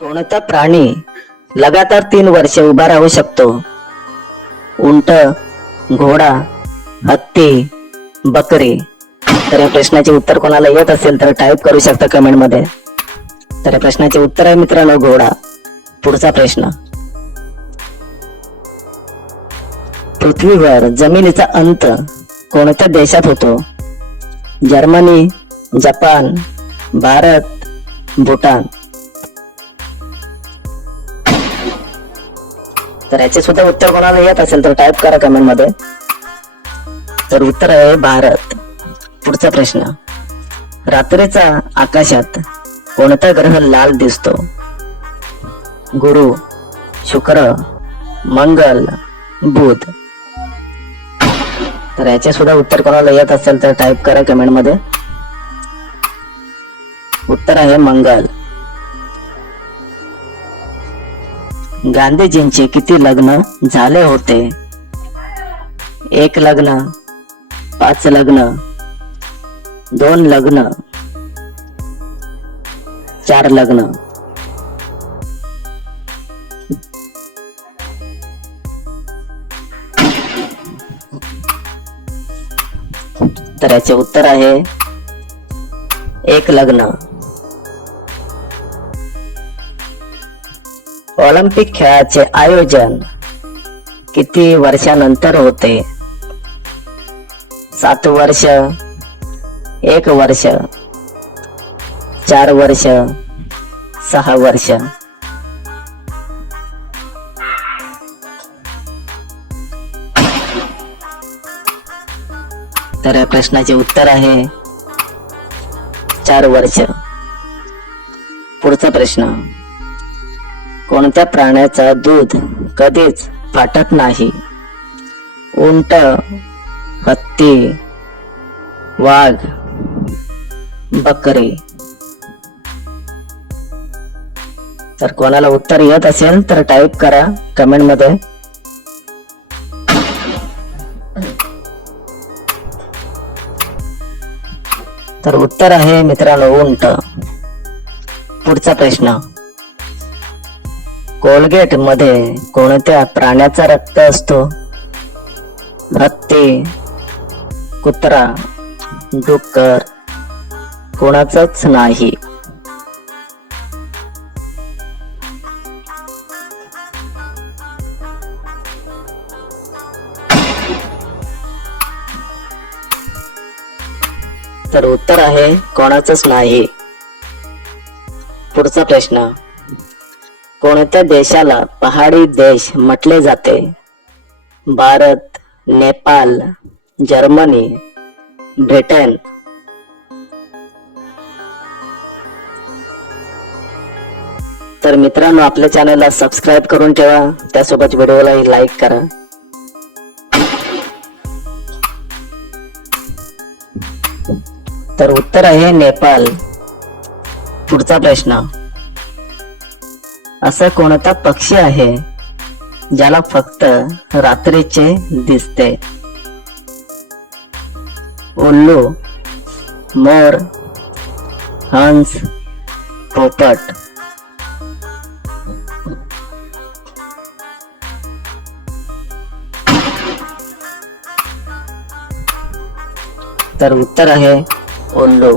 कोणता प्राणी लगातार 3 वर्षे उभा राहू शकतो? उंट, घोडा, हत्ती, बकरी. तर या प्रश्नाचे उत्तर कोणाला येत असेल तर टाईप करू शकता कमेंट मध्ये. तर या प्रश्नाचे उत्तर आहे मित्रांनो घोडा. पुढचा प्रश्न. पृथ्वीवर जमिनीचा अंत कोणत्या देशात होतो? Germany, Japan, Bharat, Bhutan. तर याचे सुद्धा उत्तर कोणाला येत असेल तर टाईप करा कमेंट मध्ये. तर उत्तर आहे भारत. पुढचा प्रश्न. रात्रीचा आकाशात कोणता ग्रह लाल दिसतो? गुरु, शुक्र, मंगल, बुध. तर याचे सुद्धा उत्तर कोणाला येत असेल तर टाईप करा कमेंट मध्ये. उत्तर आहे मंगल. गांधीजींचे किती लग्न झाले होते? 1 लग्न, 5 लग्न, 2 लग्न, 4 लग्न. तर याचे उत्तर आहे 1 लग्न. ऑलिम्पिक खेळाचे आयोजन किती वर्षानंतर होते? 7 वर्ष, 1 वर्ष, 4 वर्ष, 6 वर्ष. तर या प्रश्नाचे उत्तर आहे 4 वर्ष. पुढचा प्रश्न. कोणत्या प्राण्याचा दूध कधीच फाटत नाही? उंट, हत्ती, वाघ, बकरी. तर कोणाला उत्तर येत असेल तर टाईप करा कमेंट मध्ये. तर उत्तर आहे मित्रांनो उंट. पुढचा प्रश्न. कोलगेट मध्ये कोणत्या प्राण्याचा रक्त असतो? हत्ती, कुत्रा, डुक्कर, कोणाचाच नाही. तर उत्तर आहे कोणाचंच नाही. पुढचा प्रश्न. कोणत्या देशाला पहाडी देश म्हटले जाते? Bharat, Nepal, Germany, Britain. तर मित्रांनो आपल्या चॅनलला सबस्क्राईब करून ठेवा, त्यासोबत व्हिडिओला लाईक करा. तर उत्तर आहे नेपाळ. पुढचा प्रश्न. असा कोणता पक्षी आहे ज्याला फक्त रात्रीचे दिसते? उल्लू, मोर, हंस, पोपट. तर उत्तर आहे उल्लू.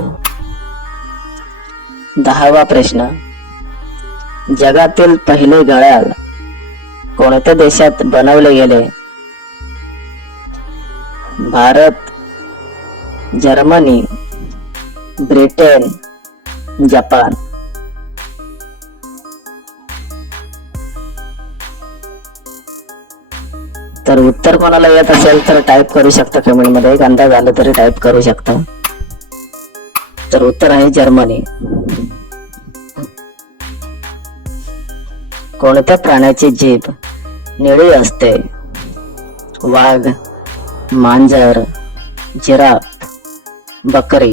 10वा प्रश्न. जगातील पहिले घड्याळ कोणत्या देशात बनवले गेले? Bharat, Germany, Britain, Japan. तर उत्तर कोणाला येत असेल तर टाईप करू शकता कमेंट मध्ये. एक अंदाज आला तरी टाईप करू शकता. तर उत्तर आहे जर्मनी. कोणत्या प्राण्याची जीभ निळी असते? वाघ, मांजर, जिराफ, बकरी.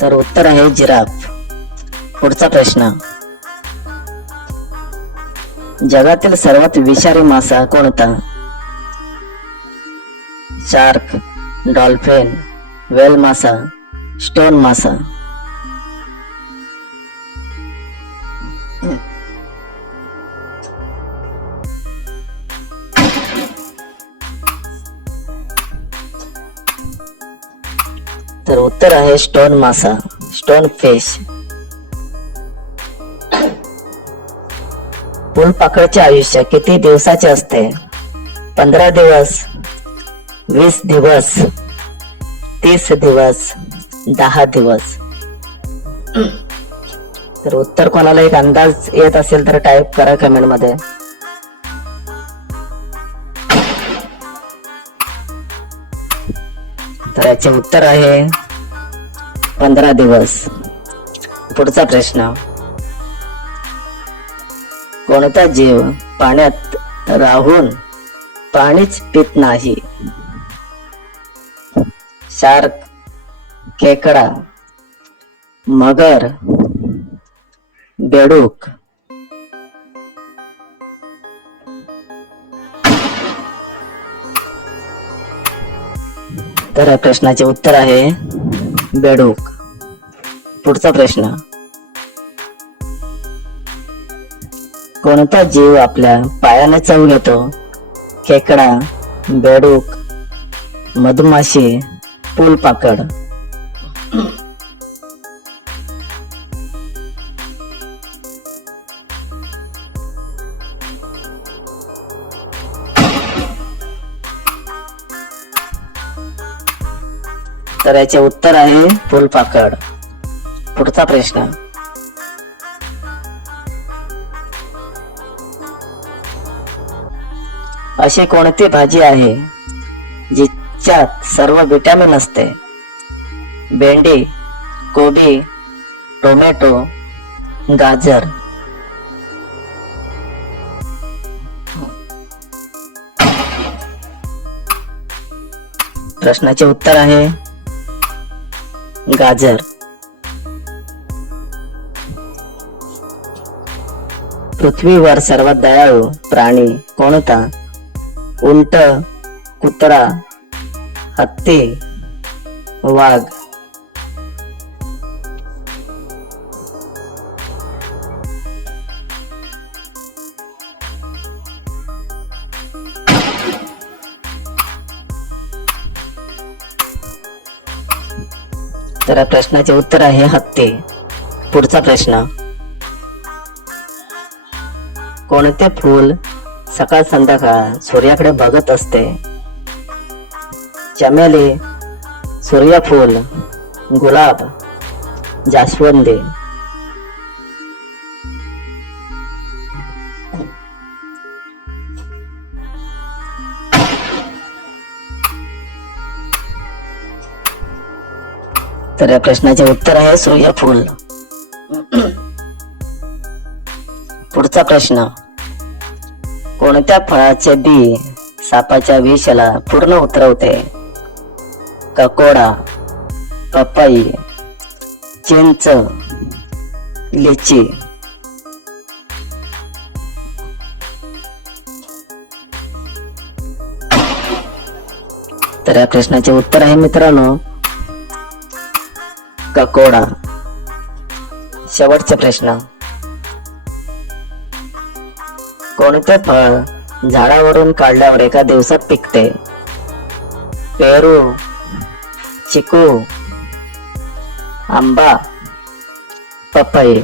तर उत्तर आहे जिराफ. पुढचा प्रश्न. जगातील सर्वात विषारी मासा कोणता? शार्क, डॉल्फिन, वेल मासा, स्टोन मासा. तर उत्तर आहे स्टोन मासा, स्टोन फिश. फुलपाखराचे आयुष्य किती दिवसाचे असते? 15 दिवस, 20 दिवस, 30 दिवस, 10 दिवस. तर उत्तर कोणाला एक अंदाज येत असेल तर टाईप करा कमेंट मध्ये. तर याचे उत्तर आहे 15 दिवस. पुढचा प्रश्न, कोणता जीव पाण्यात राहून पाणीच पित नाही? शार्क, खेकडा, मगर, बेडूक. तर या प्रश्नाचे उत्तर आहे बेडूक. पुढचा प्रश्न, कोणता जीव आपल्या पायाने चव घेतो? खेकडा, बेडूक, मधमाशी, फुलपाखर. तर याचे उत्तर आहे फुलपाखर. पुढचा प्रश्न, अशी कोणती भाजी आहे जिच्यात सर्व विटॅमिन असते? भेंडी, कोबी, टोमॅटो, गाजर. प्रश्नाचे उत्तर आहे गाजर. पृथ्वीवर सर्वात दयाळू प्राणी कोणता? उंट, कुत्रा, हत्ती, वाघ. तर या प्रश्नाचे उत्तर आहे हत्ती. पुढचा प्रश्न, कोणते फूल सकाळ संध्याकाळ सूर्याकडे बघत असते? चमेली, सूर्यफूल, गुलाब, जास्वंदी. तर या प्रश्नाचे उत्तर आहे सूर्यफूल. पुढचा प्रश्न, कोणत्या फळाचे बी सापाच्या विषाला पूर्ण उतरवते? ककोडा, पपई, चिंच, लिची. तर या प्रश्नाचे उत्तर आहे मित्रांनो ककोडा. शेवटचा प्रश्न, कोणते फळ झाडावरून काढल्यावर एका दिवसात पिकते? पेरू, चिकू, आंबा, पपई.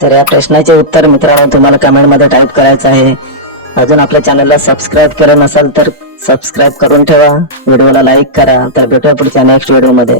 तर या प्रश्नाचे उत्तर मित्रांनो तुम्हाला कमेंट मध्ये टाईप करायचं आहे. अजून आपल्या चॅनलला सबस्क्राईब केलं नसेल तर सबस्क्राईब करून ठेवा. व्हिडिओला लाईक करा. तर भेटूया पुढच्या नेक्स्ट व्हिडिओ मध्ये.